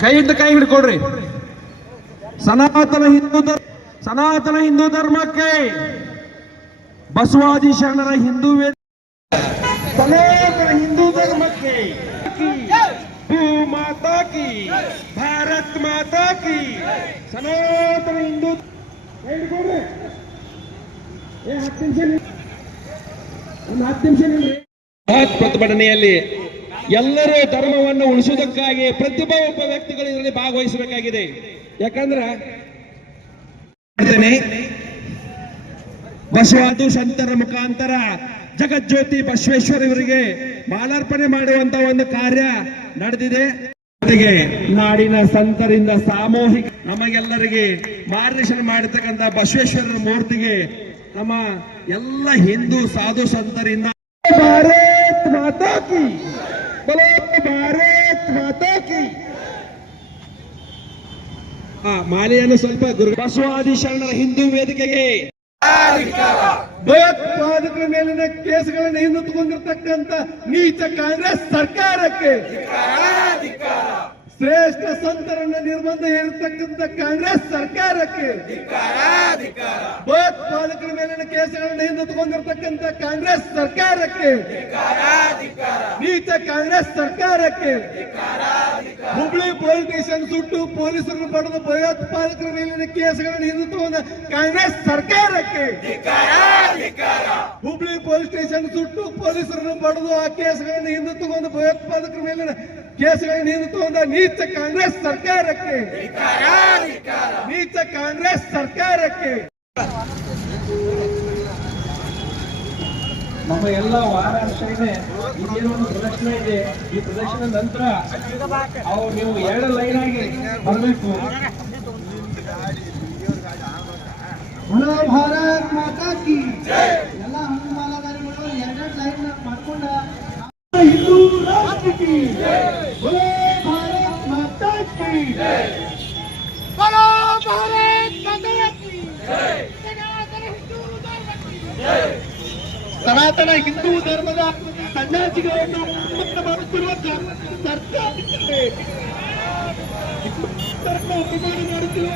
ಕೈ ಹಿಡ್ದು ಕೈ ಹಿಡ್ಕೊಡ್ರಿ ಸನಾತನ ಹಿಂದೂ ಸನಾತನ ಹಿಂದೂ ಧರ್ಮಕ್ಕೆ ಬಸವಾದಿ ಶರಣರ ಹಿಂದೂ ಸನಾತನ ಹಿಂದೂ ಧರ್ಮಕ್ಕೆ ಭೂ ಮಾತಾ ಕಿ, ಭಾರತ್ ಮಾತಾ ಕಿ, ಸನಾತನ ಹಿಂದೂ ಹತ್ತು ನಿಮಿಷ ಪ್ರತಿಭಟನೆಯಲ್ಲಿ ಎಲ್ಲರೂ ಧರ್ಮವನ್ನು ಉಳಿಸುವುದಕ್ಕಾಗಿ ಪ್ರತಿಭಾ ಒಬ್ಬ ವ್ಯಕ್ತಿಗಳು ಇದರಲ್ಲಿ ಭಾಗವಹಿಸಬೇಕಾಗಿದೆ. ಯಾಕಂದ್ರೆ. ಬಸವಾದು ಸಂತರ ಮುಖಾಂತರ ಜಗಜ್ಯೋತಿ ಬಸವೇಶ್ವರ ಇವರಿಗೆ ಮಾಲಾರ್ಪಣೆ ಮಾಡುವಂತ ಒಂದು ಕಾರ್ಯ ನಡೆದಿದೆ. ಜೊತೆಗೆ ನಾಡಿನ ಸಂತರಿಂದ ಸಾಮೂಹಿಕ ನಮಗೆಲ್ಲರಿಗೆ ಮಾರ್ಗದರ್ಶನ ಮಾಡಿರ್ತಕ್ಕಂಥ ಬಸವೇಶ್ವರರ ಮೂರ್ತಿಗೆ ನಮ್ಮ ಎಲ್ಲ ಹಿಂದೂ ಸಾಧು ಸಂತರಿಂದ ಭಾರತ್ ಮಾತಾ ಕಿ ಬಲೋ ಭಾರತ್ ಮಾತಾ ಕಿ ಆ ಮಾಲೆಯನ್ನು ಸ್ವಲ್ಪ ಬಸವಾದಿ ಶರಣರ ಹಿಂದೂ ವೇದಿಕೆಗೆ ಭಯೋತ್ಪಾದಕರ ಮೇಲಿನ ಕೇಸುಗಳನ್ನು ಹಿಂದುತ್ತುಕೊಂಡಿರ್ತಕ್ಕಂಥ ನೀಚ ಕಾಂಗ್ರೆಸ್ ಸರ್ಕಾರಕ್ಕೆ ಶ್ರೇಷ್ಠ ಸಂತರನ್ನ ನಿರ್ಬಂಧ ಹೇರಿರ್ತಕ್ಕಂಥ ಕಾಂಗ್ರೆಸ್ ಸರ್ಕಾರಕ್ಕೆ ಭಯೋತ್ಪಾದಕರ ಮೇಲಿನ ಕೇಸುಗಳನ್ನು ಹಿಂದುತ್ತುಕೊಂಡಿರ್ತಕ್ಕಂಥ ಕಾಂಗ್ರೆಸ್ ಸರ್ಕಾರಕ್ಕೆ ನೀಚ ಕಾಂಗ್ರೆಸ್ ಸರ್ಕಾರಕ್ಕೆ ಹುಬ್ಳಿ ಪೊಲೀಸ್ ಸ್ಟೇಷನ್ ಸುಟ್ಟು ಪೊಲೀಸರನ್ನು ಪಡೆದು ಭಯೋತ್ಪಾದಕರ ಮೇಲಿನ ಕೇಸ್ಗಳನ್ನು ಹಿಂದುತ್ವದ ಕಾಂಗ್ರೆಸ್ ಸರ್ಕಾರಕ್ಕೆ ಹುಬ್ಳಿ ಪೊಲೀಸ್ ಸ್ಟೇಷನ್ ಸುಟ್ಟು ಪೊಲೀಸರನ್ನು ಪಡೆದು ಆ ಕೇಸ್ಗಳನ್ನು ಹಿಂದುತ್ವಗೊಂಡು ಭಯೋತ್ಪಾದಕರ ಮೇಲಿನ ಕೇಸ್ಗಳನ್ನು ಹಿಂದುತ್ವದ ನೀಚ ಕಾಂಗ್ರೆಸ್ ಸರ್ಕಾರಕ್ಕೆ ನೀಚ ಕಾಂಗ್ರೆಸ್ ಸರ್ಕಾರಕ್ಕೆ ನಮ್ಮ ಎಲ್ಲ ಮಹಾರಾಷ್ಟ್ರನೇ ಇದೇನು ಒಂದು ಪ್ರದರ್ಶನ ಇದೆ. ಈ ಪ್ರದರ್ಶನ ನಂತರ ಅವು ನೀವು ಎರಡು ಲೈನ್ ಆಗಿ ಬರಬೇಕು. ಭಾರತ್ ಮಾತಾ ಕಿ ಎಲ್ಲ ಹನುಮಾಲಧಾರಿಗಳು ಎರಡು ಲೈನ್ ಮಾಡ್ಕೊಂಡ ಹಿಂದೂ ಮಾತಾ ಕಿ ಭಾರತ್ ಮಾತಾ ಕಿ ಭಾರತ್ ಮಾತಾ ಸನಾತನ ಹಿಂದೂ ಧರ್ಮದ ಸನ್ಯಾಸಿಗಳನ್ನು ಮುಕ್ತ ಮಾಡುತ್ತಿರುವ ಸರ್ಕಾರ ಅಪಮಾನ ಮಾಡುತ್ತಿರುವ